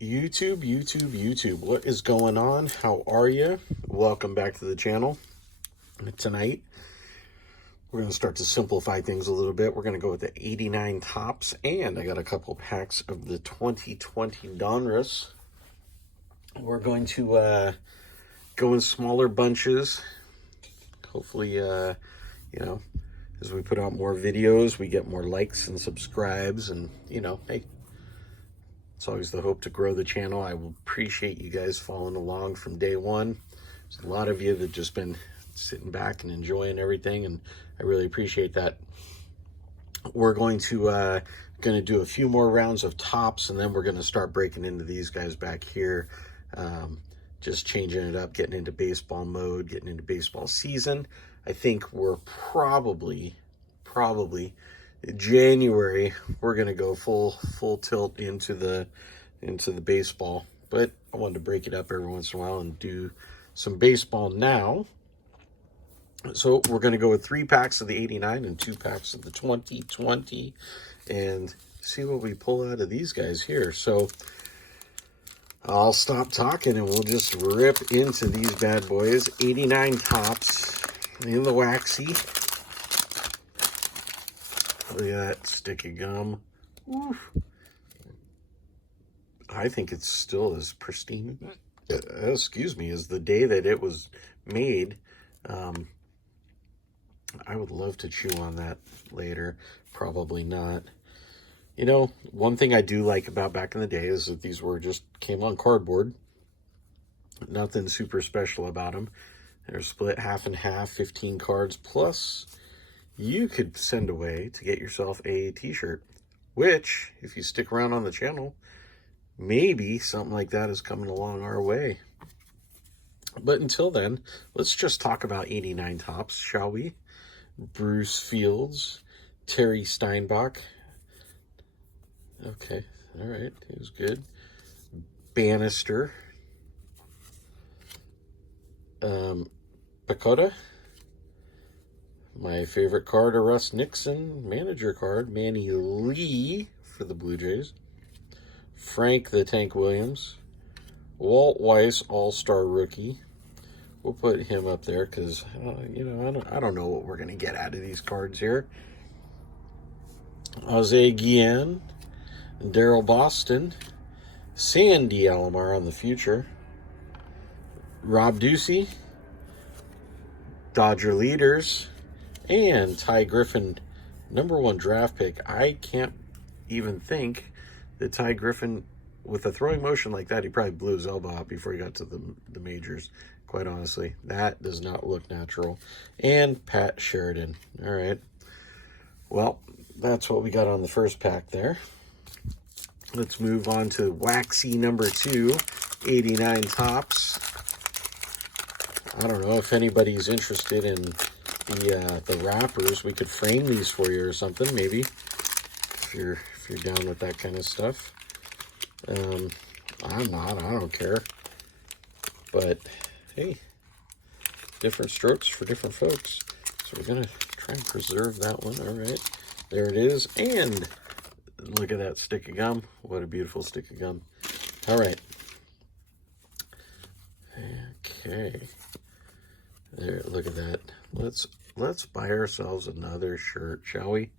YouTube, what is going on? How are you? Welcome back to the channel. Tonight, we're going to start to simplify things a little bit. We're going to go with the 89 tops, and I got a couple packs of the 2020 Donruss. We're going to go in smaller bunches. Hopefully, as we put out more videos, we get more likes and subscribes, and, hey, it's always the hope to grow the channel. I will appreciate you guys following along from day one. There's a lot of you that just been sitting back and enjoying everything, and I really appreciate that. We're going to do a few more rounds of tops, and then we're going to start breaking into these guys back here. Just changing it up, getting into baseball mode, getting into baseball season. I think we're probably January, we're going to go full tilt into the baseball, but I wanted to break it up every once in a while and do some baseball now. So we're going to go with 3 packs of the 89 and 2 packs of the 2020 and see what we pull out of these guys here. So I'll stop talking and we'll just rip into these bad boys. 89 tops in the waxy. Look at that stick of gum. Oof. I think it's still as pristine, as the day that it was made. I would love to chew on that later. Probably not. One thing I do like about back in the day is that these came on cardboard. Nothing super special about them. They're split half and half, 15 cards, plus you could send away to get yourself a t-shirt, which, if you stick around on the channel, maybe something like that is coming along our way. But until then, let's just talk about 89 tops, shall we? Bruce Fields, Terry Steinbach. Okay, all right, he was good. Bannister. Pacoda. My favorite card, a Russ Nixon manager card. Manny Lee for the Blue Jays. Frank the Tank Williams. Walt Weiss, All-Star rookie. We'll put him up there because, I don't know what we're going to get out of these cards here. Jose Guillen. Daryl Boston. Sandy Alomar on the future. Rob Ducey. Dodger leaders. And Ty Griffin, #1 draft pick. I can't even think that Ty Griffin, with a throwing motion like that, he probably blew his elbow out before he got to the majors. Quite honestly, that does not look natural. And Pat Sheridan. All right. Well, that's what we got on the first pack there. Let's move on to waxy #2, 89 tops. I don't know if anybody's interested in the wrappers. We could frame these for you or something, maybe, if you're down with that kind of stuff. I'm not. I don't care. But hey, different strokes for different folks. So we're gonna try and preserve that one. All right, there it is. And look at that stick of gum. What a beautiful stick of gum. All right. Okay. There. Look at that. Let's buy ourselves another shirt, shall we?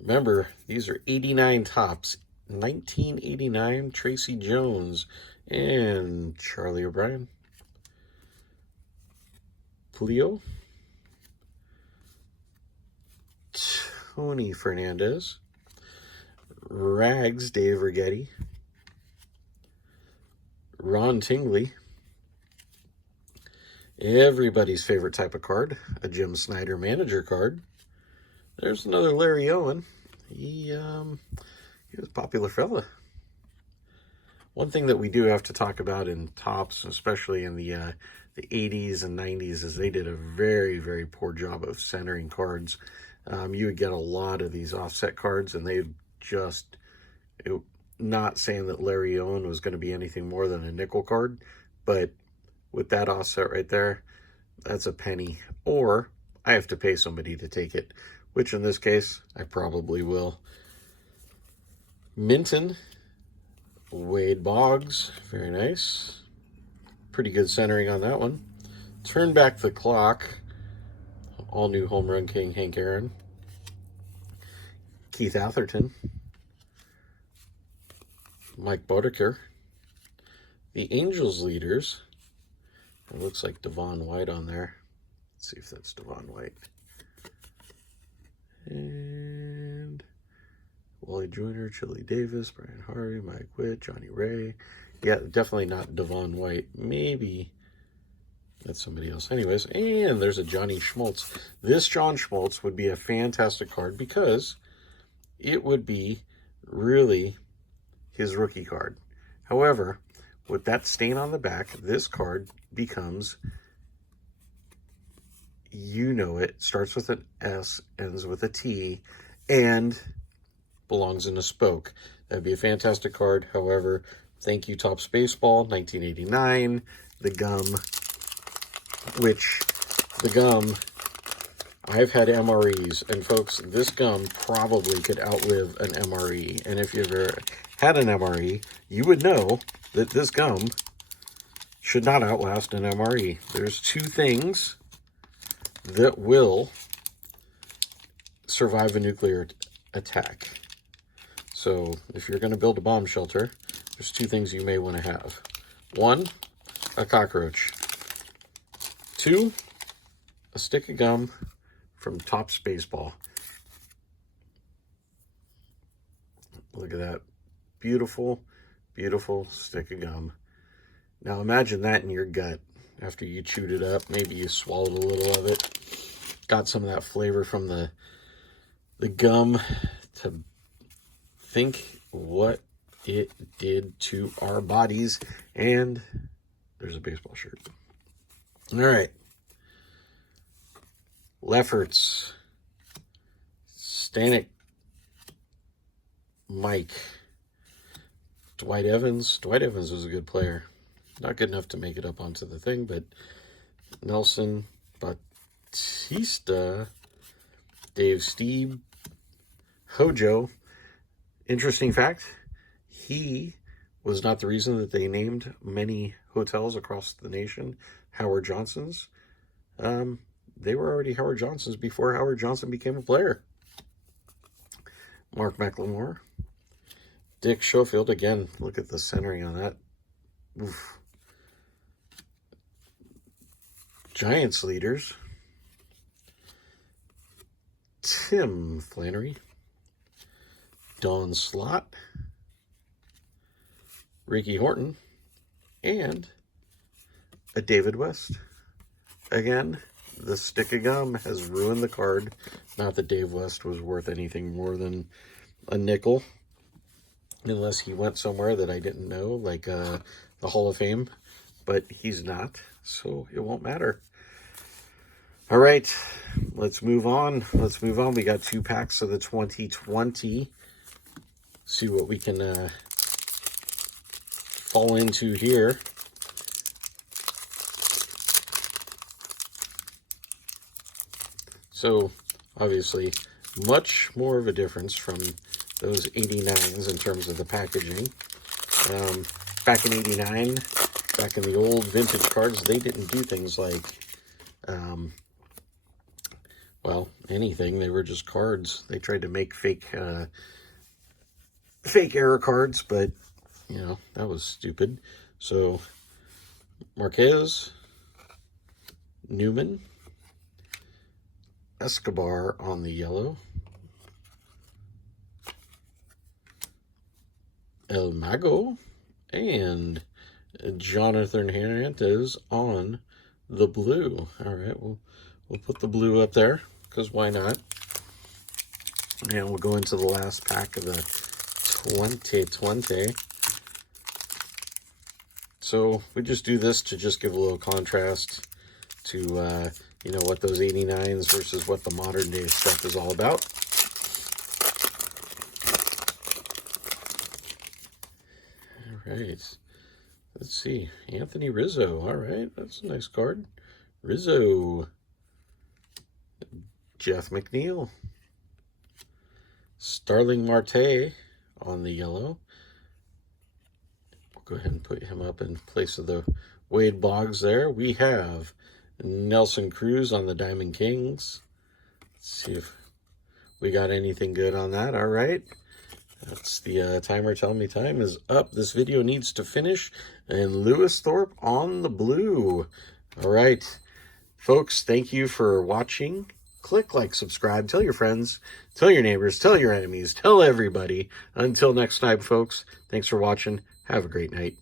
Remember, these are 89 tops. 1989, Tracy Jones and Charlie O'Brien. Cleo. Tony Fernandez. Rags, Dave Righetti. Ron Tingley. Everybody's favorite type of card, a Jim Snyder manager card. There's another Larry Owen. He was a popular fella. One thing that we do have to talk about in tops, especially in the 80s and 90s, is they did a very, very poor job of centering cards. You would get a lot of these offset cards, and they not saying that Larry Owen was going to be anything more than a nickel card, but with that offset right there, that's a penny. Or I have to pay somebody to take it, which in this case, I probably will. Minton, Wade Boggs, very nice. Pretty good centering on that one. Turn back the clock, all new home run king Hank Aaron. Keith Atherton, Mike Boddicker. The Angels leaders, it looks like Devon White on there. Let's see if that's Devon White. And Wally Joyner, Chili Davis, Brian Harvey, Mike Witt, Johnny Ray. Yeah, definitely not Devon White. Maybe that's somebody else. Anyways, and there's a Johnny Schmaltz. This John Schmaltz would be a fantastic card because it would be really his rookie card. However, with that stain on the back, this card becomes, you know it, starts with an S, ends with a T, and belongs in a spoke. That'd be a fantastic card. However, thank you, Topps Baseball, 1989, the gum, which the gum, I've had MREs, and folks, this gum probably could outlive an MRE. And if you've ever had an MRE, you would know that this gum should not outlast an MRE. There's two things that will survive a nuclear attack. So if you're going to build a bomb shelter, there's two things you may want to have. One, a cockroach. Two, a stick of gum from Topps Baseball. Look at that. Beautiful, beautiful stick of gum. Now imagine that in your gut after you chewed it up. Maybe you swallowed a little of it. Got some of that flavor from the gum. To think what it did to our bodies. And there's a baseball shirt. All right. Lefferts, Stanek, Mike, Dwight Evans. Dwight Evans was a good player. Not good enough to make it up onto the thing, but Nelson, Batista, Dave Steeb, Hojo. Interesting fact, he was not the reason that they named many hotels across the nation Howard Johnson's. They were already Howard Johnson's before Howard Johnson became a player. Mark McLemore. Dick Schofield. Again, look at the centering on that. Oof. Giants leaders. Tim Flannery. Don Slott. Ricky Horton. And a David West. Again, the stick of gum has ruined the card. Not that Dave West was worth anything more than a nickel. Unless he went somewhere that I didn't know, like the Hall of Fame. But he's not, so it won't matter. All right, let's move on. Let's move on. We got 2 packs of the 2020. See what we can fall into here. So, obviously, much more of a difference from those 89s in terms of the packaging. Back in 89, back in the old vintage cards, they didn't do things like, well, anything. They were just cards. They tried to make fake error cards, but, you know, that was stupid. So, Marquez, Newman, Escobar on the yellow, El Mago, and Jonathan Hernandez on the blue. All right, we'll put the blue up there, because why not? And we'll go into the last pack of the 2020. So we just do this to just give a little contrast to, you know, what those 89s versus what the modern day stuff is all about. All right. Let's see. Anthony Rizzo. All right. That's a nice card. Rizzo. Jeff McNeil. Starling Marte on the yellow. We'll go ahead and put him up in place of the Wade Boggs there. We have Nelson Cruz on the Diamond Kings. Let's see if we got anything good on that. All right. That's the timer telling me time is up. This video needs to finish. And Lewis Thorpe on the blue. All right. Folks, thank you for watching. Click like, subscribe, tell your friends, tell your neighbors, tell your enemies, tell everybody. Until next time, folks, thanks for watching. Have a great night.